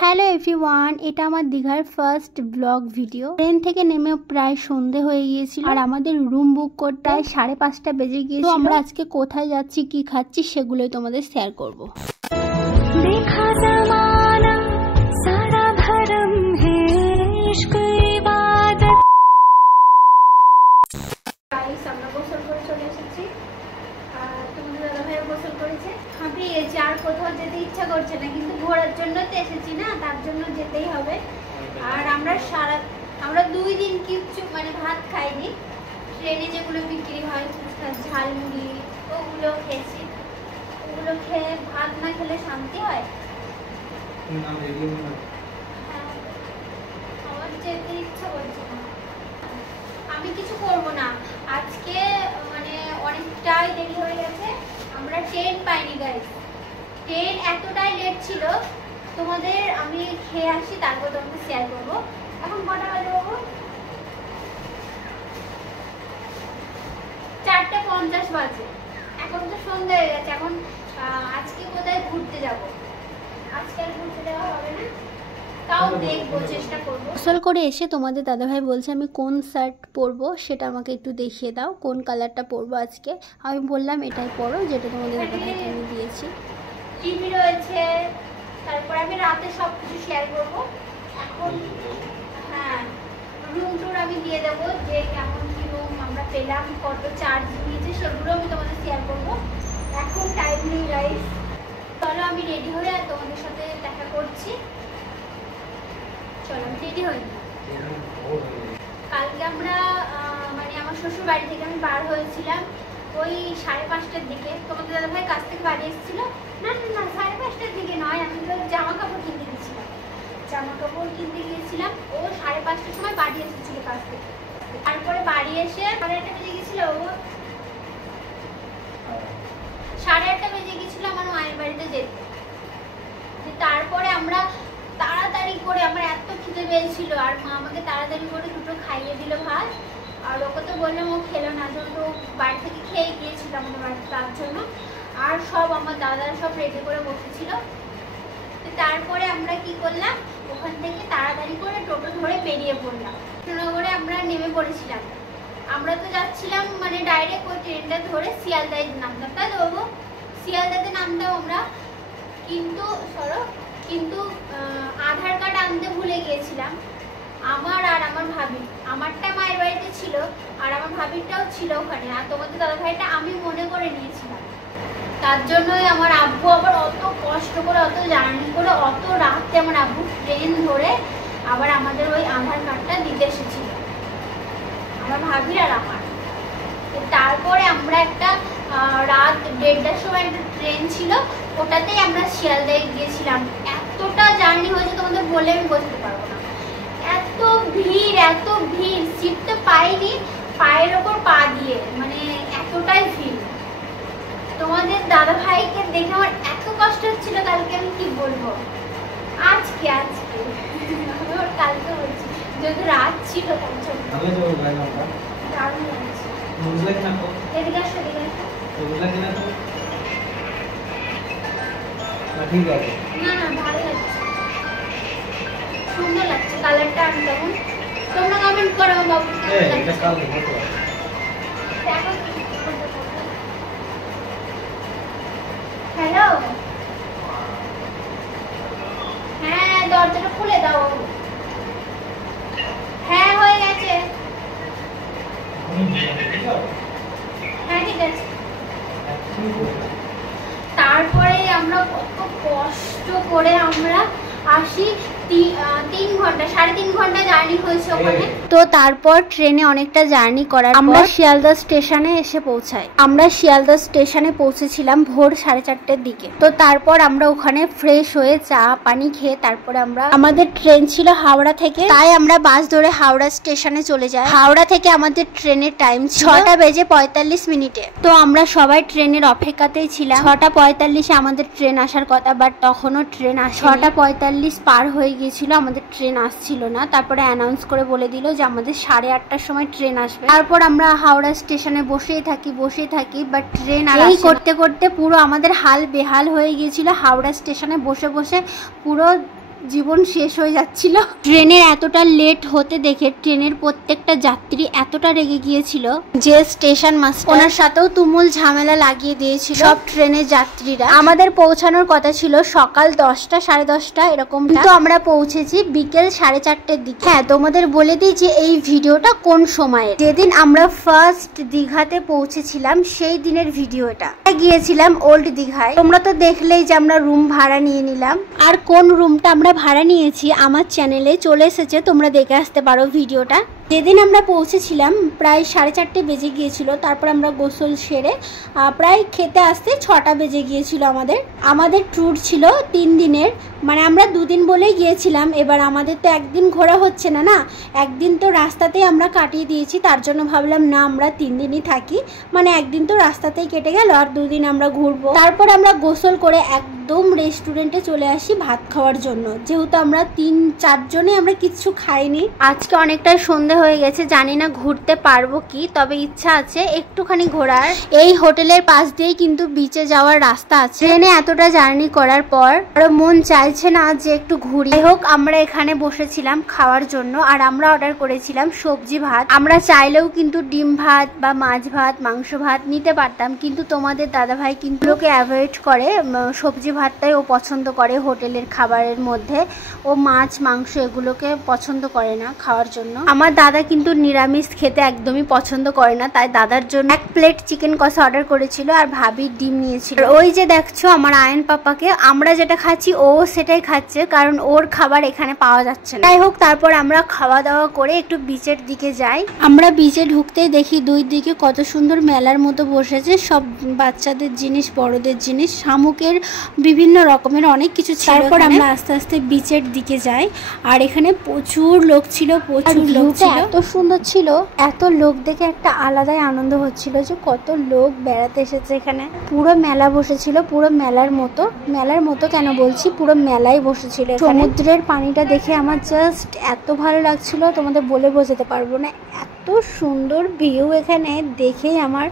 Hello everyone, এটা আমার দীঘার ফার্স্ট ব্লগ ভিডিও। ট্রেন থেকে নেমে প্রায় সন্ধে হয়ে গিয়েছিল আর আমাদের রুম বুক করতে 5:30 বেজে গিয়েছিল। তো আমরা আজকে কোথায় যাচ্ছি, কি খাচ্ছি, সেগুলোই তোমাদের শেয়ার করব। আমরা গোসল করে চলে এসেছি, তোমাদের দাদাভাইও গোসল করেছে। হাঁপিয়ে গেছি, আর কোথাও যেতে ইচ্ছা করছে না, কিন্তু ঘোরার জন্য তো এসেছি না, তার জন্য যেতেই হবে। আর আমরা 2 দিন কিচ্ছু ভাত খাইনি। ট্রেনে যেগুলো বিক্রি হয় ফুচকা, ঝালমুড়ি, ওগুলো খেয়েছি। ওগুলো খেয়ে ভাত না খেলে শান্তি হয়? আমার যেতে ইচ্ছা করছে না। আমি কিছু করব না আজকে, অনেকটাই দেরি হয়ে গেছে। আমরা ট্রেন পাইনি গাইস, ট্রেন এতটাই লেট ছিল। তোমাদের আমি খেয়ে আসি, তারপর তোমাকে শেয়ার করবো। এখন কটা বাজে বাবু? 4:50 বাজে। এখন তো সন্ধ্যা হয়ে গেছে। এখন আজকে কোথায় ঘুরতে যাব? আজকে আর ঘুরতে যাওয়া হবে না, তাও দেখবো, চেষ্টা করবো। গোসল করে এসে তোমাদের দাদাভাই বলছে আমি কোন শার্ট পরবো সেটা আমাকে একটু দেখিয়ে দাও, কোন কালারটা পরবো আজকে। আমি বললাম এটাই পরো, যেটা তোমাদের দাদাভাইকে আমি দিয়েছি। টিভি রয়েছে, তারপর আমি রাতে সব কিছু শেয়ার করবো। এখন রুম টুর আমি দিয়ে দেবো, যে কেমন কি রুম আমরা পেলাম, কত চার্জ নিয়েছে, সেগুলো আমি তোমাদের শেয়ার করবো। এখন টাইম নেই গাইস, চলো আমি রেডি হয়ে আর তোমাদের সাথে দেখা করছি। চলো আমি রেডি হই। কালকে আমরা আমার শ্বশুর বাড়ি থেকে আমি বার হয়েছিলাম ওই 5:30টার দিকে। তোমাদের দাদাভাই কাছ থেকে বাড়ি এসেছিল। না 5:30টার দিকে নয়, আমি জামা কাপড় কিনতে গিয়েছিলাম। ও 5:30টার সময় বাড়ি এসেছিল কাছ থেকে। তারপরে বাড়ি এসে 8:30 বেজে গেছিল। ও 8:30 বেজে গেছিল আমার মায়ের বাড়িতে যেতে। তারপরে আমরা তাড়াতাড়ি করে, আমার এত খিদে পেয়েছিল, আর মা আমাকে তাড়াতাড়ি করে দুটো খাইয়ে দিল ভাত। আর ওকে তো বললাম, ও খেলো না, যেহেতু বাড়ি থেকে খেয়ে গিয়েছিল আমাদের বাড়িতে, তার জন্য। আর সব আমার দাদারা সব রেডি করে বসেছিল। তারপরে আমরা কি করলাম, ওখান থেকে তাড়াতাড়ি করে টোটো ধরে বেরিয়ে পড়লাম। কৃষ্ণনগরে আমরা নেমে পড়েছিলাম। আমরা তো যাচ্ছিলাম ডাইরেক্ট ওই ট্রেনটা ধরে শিয়ালদায় নামতাম, তাই তো বাবু? শিয়ালদাতে নামতাম আমরা, কিন্তু আধার কার্ড আনতে ভুলে গিয়েছিলাম। আমার আর আমার ভাবি, আমারটা মায়ের বাড়িতে ছিল আর আমার ভাবিরটাও ছিল ওখানে, আর তোমাদের দাদাভাইটা আমি মনে করে নিয়েছিলাম। তার জন্যই আমার আব্বু আবার অত কষ্ট করে, অত জার্নি করে, অত রাতে আমার আব্বু ট্রেন ধরে আবার আমাদের ওই আধার কার্ডটা দিতে এসেছিল, আমার ভাবির আর আমার। তারপরে আমরা একটা রাত 1:30টার সময় একটা ট্রেন ছিল, ওটাতেই আমরা শিয়ালদায় গিয়েছিলাম। এতটা জার্নি হয়েছে তোমাদের বলে আমি বোঝাতে পারবো না। এত ভিড়, সিট তো পাইনি, পায়ের ওপর পা দিয়ে, এতটাই ভিড়। তোমাদের দাদা ভাইকে দেখে আমার এত কষ্ট হচ্ছিল কালকে, আমি কি বলবো। আজকে ওর কালকে বলছি, যদি রাত ছিল তার জন্য দারুণ লাগছে। এদিকে আসো, না ভালো লাগছে, সুন্দর লাগছে কালারটা। আমি কেমন, তোমরা কমেন্ট করো বাবু। হ্যালো, হ্যাঁ দরজাটা খুলে দাও। হ্যাঁ হয়ে গেছে, হ্যাঁ ঠিক আছে। তারপরে আমরা কত কষ্ট করে আমরা আসি, 3 ঘন্টা 3.5 ঘন্টা জার্নি হয়েছে ওখানে। তো তারপর ট্রেনে অনেকটা জার্নি করার আমরা শিয়ালদা স্টেশনে এসে পৌঁছাই। আমরা শিয়ালদা স্টেশনে পৌঁছেছিলাম ভোর 4:30টার দিকে। তো তারপর আমরা ওখানে ফ্রেশ হয়ে চা পানি খেয়ে তারপরে আমাদের ট্রেন ছিল হাওড়া থেকে, তাই আমরা বাস ধরে হাওড়া স্টেশনে চলে যাই। হাওড়া থেকে আমাদের ট্রেনের টাইম 6:45। তো আমরা সবাই ট্রেনের অপেক্ষাতেই ছিলাম। 6:45 আমাদের ট্রেন আসার কথা, বাট তখনও ট্রেন আসে। 6:45 পার হয়ে গিয়েছিল, আমাদের ট্রেন আসছিল না। তারপরে অ্যানাউন্স করে বলে দিল যে আমাদের 8:30টার সময় ট্রেন আসবে। তারপর আমরা হাওড়া স্টেশনে বসেই থাকি, বাট ট্রেন এই করতে করতে পুরো আমাদের হাল বেহাল হয়ে গিয়েছিল। হাওড়া স্টেশনে বসে পুরো জীবন শেষ হয়ে যাচ্ছিল। ট্রেনের এতটা লেট হতে দেখে ট্রেনের প্রত্যেকটা যাত্রী এতটা রেগে গিয়েছিল যে স্টেশন মাস্টার ওনার সাথেও তুমুল ঝামেলা লাগিয়ে দিয়েছিল সব ট্রেনের যাত্রীরা। আমাদের পৌঁছানোর কথা ছিল সকাল 10টা 10:30 এরকম, কিন্তু আমরা পৌঁছেছি বিকেল 4:30-র দিকে। হ্যাঁ, তোমাদের বলে দিই যে এই ভিডিওটা কোন সময়ে। যেদিন আমরা ফার্স্ট দীঘাতে পৌঁছেছিলাম সেই দিনের ভিডিও এটা। গিয়েছিলাম ওল্ড দীঘায়। তোমরা তো দেখলেই যে আমরা রুম ভাড়া নিয়ে নিলাম, আর কোন রুমটা আমরা ভাড়া নিয়েছি আমার চ্যানেলে চলে এসেছে, তোমরা দেখে আসতে পারো ভিডিওটা। যেদিন আমরা পৌঁছেছিলাম প্রায় 4:30 বেজে গিয়েছিল। তারপর আমরা গোসল সেরে প্রায় খেতে আসতে 6টা বেজে গিয়েছিল। আমাদের ট্যুর ছিল 3 দিনের, মানে আমরা 2 দিন বলেই গিয়েছিলাম। এবার আমাদের তো একদিন ঘোরা হচ্ছে না, একদিন তো রাস্তাতেই আমরা কাটিয়ে দিয়েছি। তার জন্য ভাবলাম না, আমরা 3 দিনই থাকি, মানে একদিন তো রাস্তাতেই কেটে গেল, আর 2 দিন আমরা ঘুরবো। তারপর আমরা গোসল করে একদম রেস্টুরেন্টে চলে আসি ভাত খাওয়ার জন্য, যেহেতু আমরা 3-4 জনে আমরা কিচ্ছু খাইনি। আজকে অনেকটা সন্ধে হয়ে গেছে, জানি না ঘুরতে পারবো কি, তবে ইচ্ছা আছে একটুখানি ঘোরার। এই হোটেলের পাশ দিয়েই কিন্তু বিচে যাওয়ার রাস্তা আছে। ট্রেনে এতটা জার্নি করার পর আরো মন চাইছে না যে একটু ঘুরি। যাই হোক, আমরা এখানে বসেছিলাম খাওয়ার জন্য, আর আমরা অর্ডার করেছিলাম সবজি ভাত। আমরা চাইলেও কিন্তু ডিম ভাত বা মাছ ভাত, মাংস ভাত নিতে পারতাম, কিন্তু তোমাদের দাদাভাই কিন্তু ওকে অ্যাভয়েড করে, সবজি ভাতটাই ও পছন্দ করে হোটেলের খাবারের মধ্যে। ও মাছ মাংস এগুলোকে পছন্দ করে না খাওয়ার জন্য। আমার দাদা কিন্তু নিরামিষ খেতে একদমই পছন্দ করে না, তাই দাদার জন্য 1 প্লেট চিকেন কষা অর্ডার করেছিল, আর ভাবি ডিম নিয়েছিল। ওই যে দেখছো আমার আয়ন পাপাকে, আমরা যেটা খাচ্ছি ও সেটাই খাচ্ছে, কারণ ওর খাবার এখানে পাওয়া যাচ্ছে না। যাই হোক, তারপর আমরা খাওয়া দাওয়া করে একটু বিচের দিকে যাই। আমরা বিচে ঢুকতেই দেখি দুই দিকে কত সুন্দর মেলার মতো বসেছে, সব বাচ্চাদের জিনিস, বড়দের জিনিস, শামুকের বিভিন্ন রকমের অনেক কিছু ছিল। তারপর আমরা আস্তে আস্তে বিচের দিকে যাই, আর এখানে প্রচুর লোক ছিল, প্রচুর লোক ছিল। এত সুন্দর ছিল, এত লোক দেখে একটা আলাদাই আনন্দ হচ্ছিল যে কত লোক বেড়াতে এসেছে এখানে। পুরো মেলা বসেছিল, পুরো মেলার মতো কেন বলছি, পুরো মেলাই বসেছিল। সমুদ্রের পানিটা দেখে আমার জাস্ট এত ভালো লাগছিল, তোমাদের বলে বোঝাতে পারবো না। এত সুন্দর ভিউ এখানে দেখেই আমার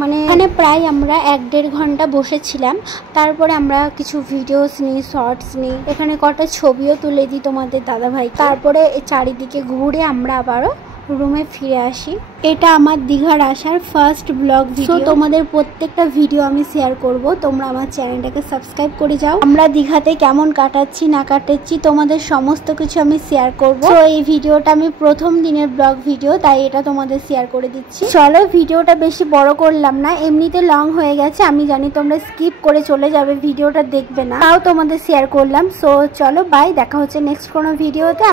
মানে এখানে প্রায় আমরা 1-1.5 ঘন্টা বসেছিলাম। তারপরে আমরা কিছু ভিডিওস নিই, শর্টস নিই, এখানে কটা ছবিও তুলে দিই তোমাদের দাদাভাই। তারপরে চারিদিকে ঘুরে আমরা আবারও রুমে ফিরে আসি। এটা আমার দীঘার আসার ফার্স্ট ব্লগ ভিডিও। তোমাদের প্রত্যেকটা ভিডিও আমি শেয়ার করব, তোমরা আমার চ্যানেলটাকে সাবস্ক্রাইব করে যাও। আমরা দীঘাতে কেমন কাটাচ্ছি না কাটাচ্ছি তোমাদের সমস্ত কিছু আমি শেয়ার করব। তো এই ভিডিওটা আমি প্রথম দিনের ব্লগ ভিডিও, তাই এটা তোমাদের শেয়ার করে দিচ্ছি। চলো, ভিডিওটা বেশি বড় করলাম না, এমনিতে লং হয়ে গেছে, আমি জানি তোমরা স্কিপ করে চলে যাবে, ভিডিওটা দেখবে না, তাও তোমাদের শেয়ার করলাম। সো চলো, বাই, দেখা হচ্ছে নেক্সট কোনো ভিডিওতে।